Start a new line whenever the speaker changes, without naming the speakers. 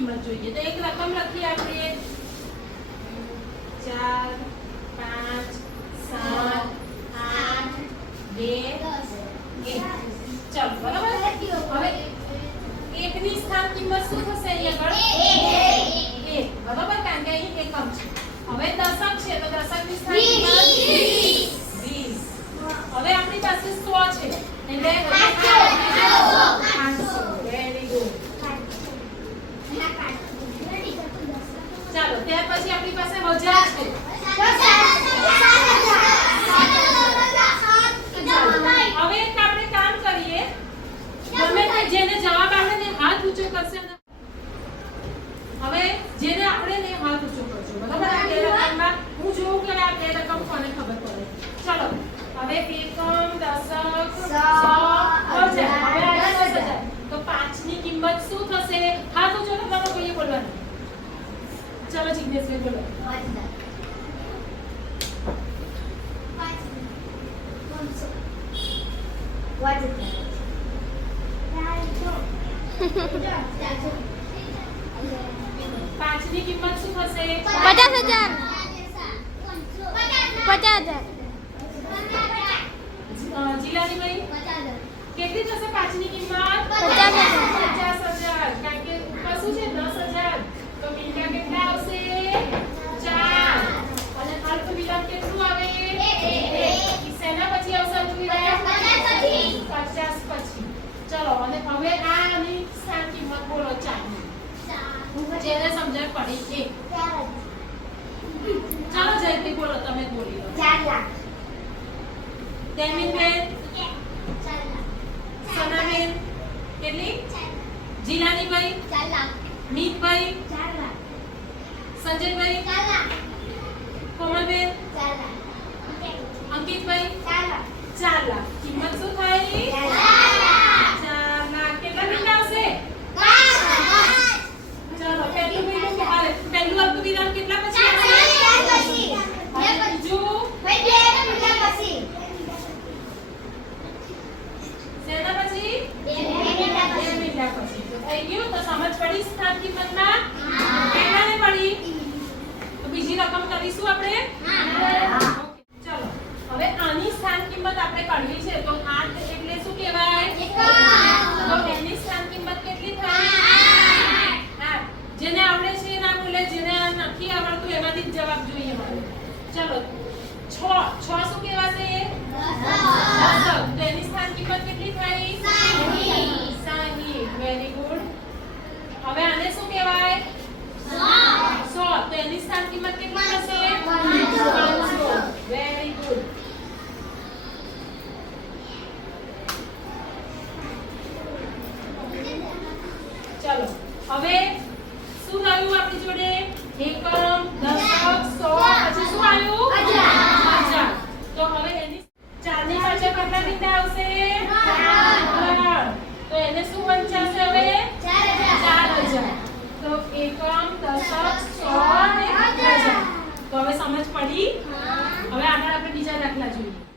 કિંમત જોઈએ તો એક રકમ લખીએ આપણે ચાર પાંચ સાત આઠ બે ચાલો બરાબર હવે એક ની સ્થાન કિંમત શું થશે અહીંયા આગળ એક બરાબર કારણ કે અહીં એકમ છે હવે દશક છે તો દશક ની સ્થાન જેને જવાબ આવડે ને હાથ ઊંચો કરશે ને હવે જેને આવડે ને હાથ ઊંચો કરજો બરાબર આ બે રકમમાં હું જોઉં કે આ બે રકમ કોને ખબર પડે ચલો હવે એકમ દશક સો હવે દસ હજાર તો પાંચ ની કિંમત શું થશે હાથ ઊંચો તમારો કોઈએ બોલવાનું ચલો જિજ્ઞેશભાઈ બોલો પાંચ હજાર પાંચસો પાંચ હજાર પાંચની કિંમત શું થશે?
પચાસ હજાર. પચાસ હજાર.
અ, જીલાનીભાઈ? કેટલી થશે પાંચની કિંમત?
પચાસ હજાર.
પચાસ હજાર. કારણ કે ઉપર શું છે? દસ હજાર. બોલો ચાર જેને સમજણ પડી એ ચાલો જયંતી બોલો તમે જ બોલી લો તેમીનબેન સનાબેન કેટલી જીલાનીભાઈ મીતભાઈ સંજયભાઈ કોમલબેન અંકિતભાઈ ચાર લાખ કિંમત શું થઈ ગયું તો સમજ પડી સ્થાન કિંમતમાં કેટલાને પડી. તો બીજી રકમ કરીશું આપણે. હવે આને શું કહેવાય સો તો એની સ્થાન કિંમત કેટલી થશે પાંચસો વેરી ગુડ ચલો હવે એકમ દશક સો અને અજ્રજ તો હવે સમજ પડી? હવે આગળ આપણે બીજા દાખલા જોઈએ.